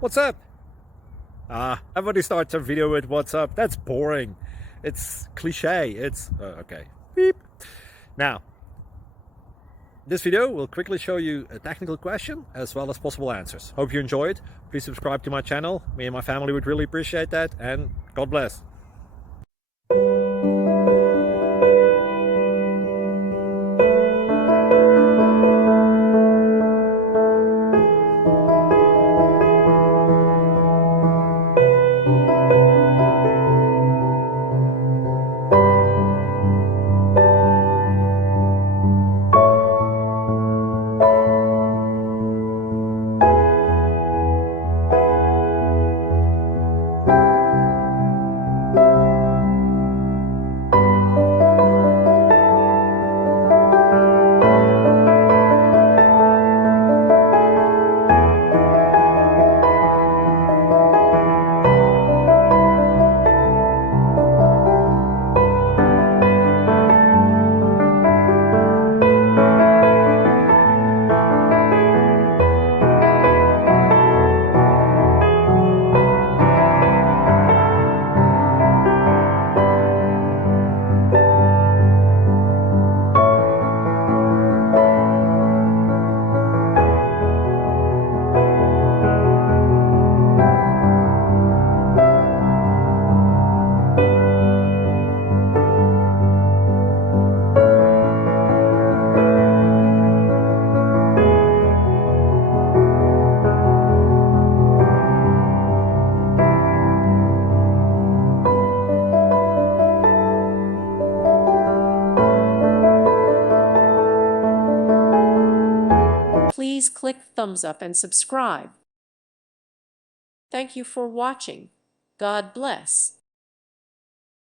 What's up? Everybody starts a video with what's up. That's boring. It's cliche. It's okay. Beep. Now, this video will quickly show you a technical question as well as possible answers. Hope you enjoy it. Please subscribe to my channel. Me and my family would really appreciate that, and God bless. Please click thumbs up and subscribe. Thank you for watching. God bless.